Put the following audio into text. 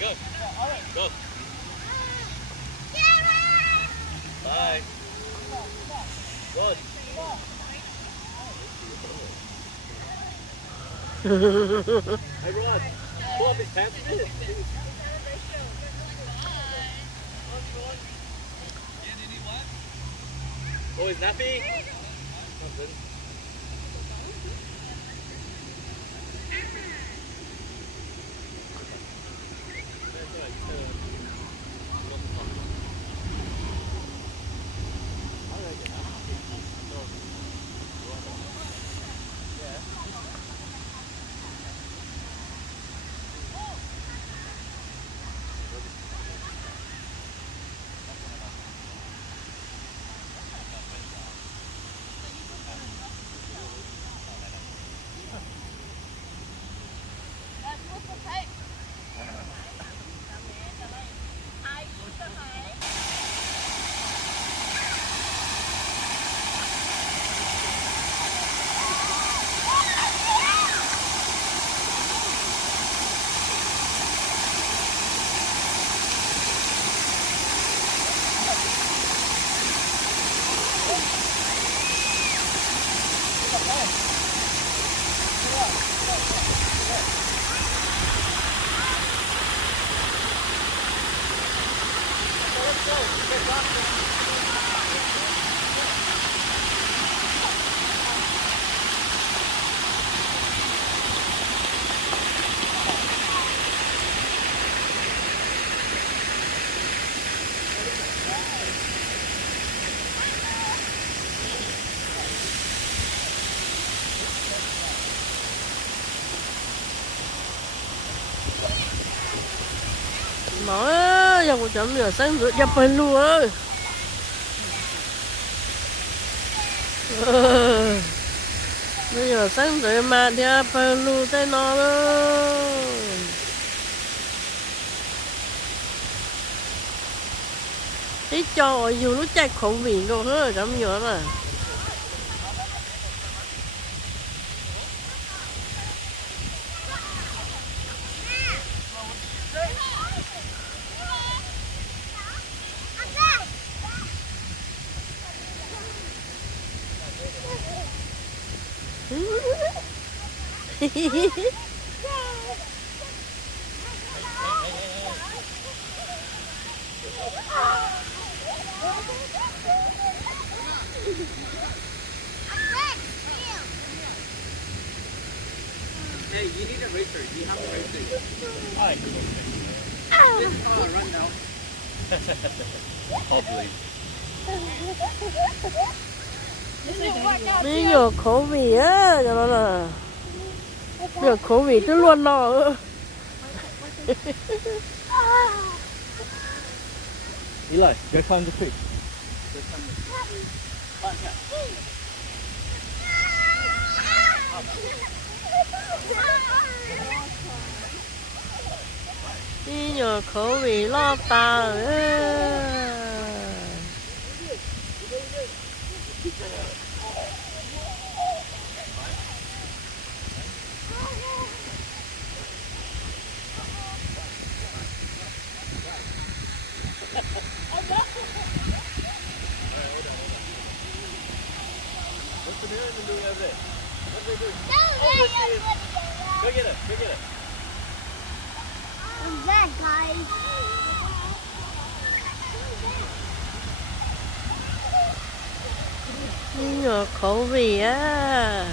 Go. Go. Bye. Good. Hey, Rod. Pull up his pants a bit. Oh, he's nappy? Nothing. Nói giờ cũng chậm giờ sáng rửa dập hình luôn ơi. Bây giờ sáng rửa mà thì phần luôn tay nó luôn. Tí cho dù nó chạy khẩu vị rồi nữa chậm giờ mà. Hey, you need a racer. Do you have a racer? Alright. This car run now. Probably. Bây giờ khẩu vị á, cho nó là bây giờ khẩu vị cứ luôn nó. Eli, go find the pig. Bây giờ khẩu vị lo ta rồi. What's the mirror doing over there? What are they doing? Go get it. Go get it. What's that, guys? Bây giờ khẩu vị á.